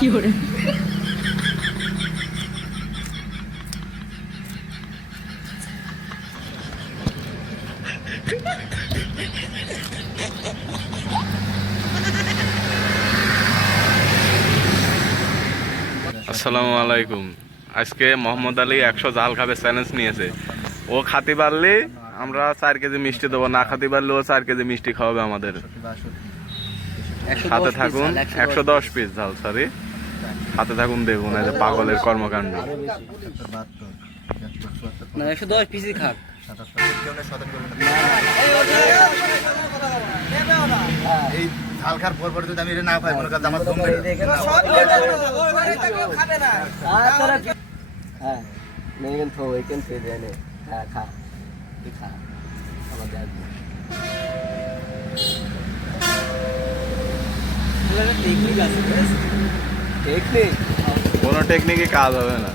কি করে আসসালামু আলাইকুম। আজকে মোহাম্মদ আলী 100 জাল খাবে চ্যালেঞ্জ নিয়েছে। ও খাতে পারলে আমরা 4 কেজি মিষ্টি দেবো, না খাতে পারলে ও 4 কেজি মিষ্টি খাওয়াবে আমাদের। হাতে থাকুন 110 পিস ঝাল, সরি হাতে থাকুন, দেখুন এই যে পাগলের কর্মকাণ্ড। না 110 পিসই খাক। এই ঝাল খার পর যদি আমি এটা না খাই মনে করতে আমার ঘুম হ্যাঁ নেগেন তো একেন সে দেনে হ্যাঁ খা তুই খা আমার দেখ এগুলো টেকনিক আছে, টেকনিক কোনো টেকনিকে কাজ হবে না।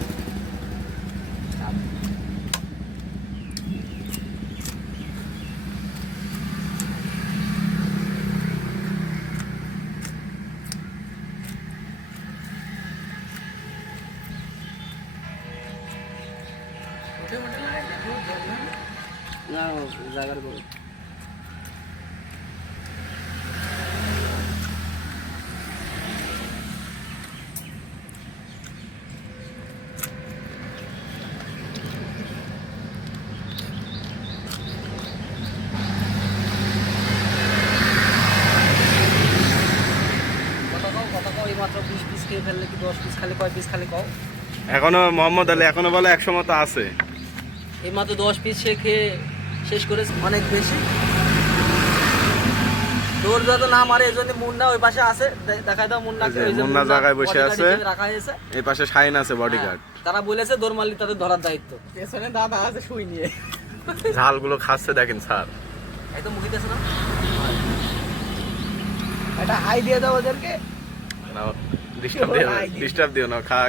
না জায়গার বল মাত্র 20 পিস খেয়ে ফেললে কি 10 পিস খালি কয় পিস খালি কও? এখনো মোহাম্মদ আলী এখনো বলে 100 মতো আছে। এই মাত্র 10 পিস সে খেয়ে শেষ করেছে, অনেক বেশি। তোর যত না মারে এজন্য মুন্না ওই পাশে আছে, দেখাই দাও মুন্নাকে। ওই যে মুন্না জায়গায় বসে আছে, রাখা হয়েছে। এই পাশে শাইন আছে বডিগার্ড। তারা বলেছে দৌড় মারলি তাদের ধরার দায়িত্ব। পেছনে দাদা আছে শুই নিয়ে, ঝালগুলো খাচ্ছে দেখেন স্যার। এই তো মুখে আছে না, এটা হাই দিয়ে দাও ওদেরকে। ডিস্টার্ব দিও না, খা।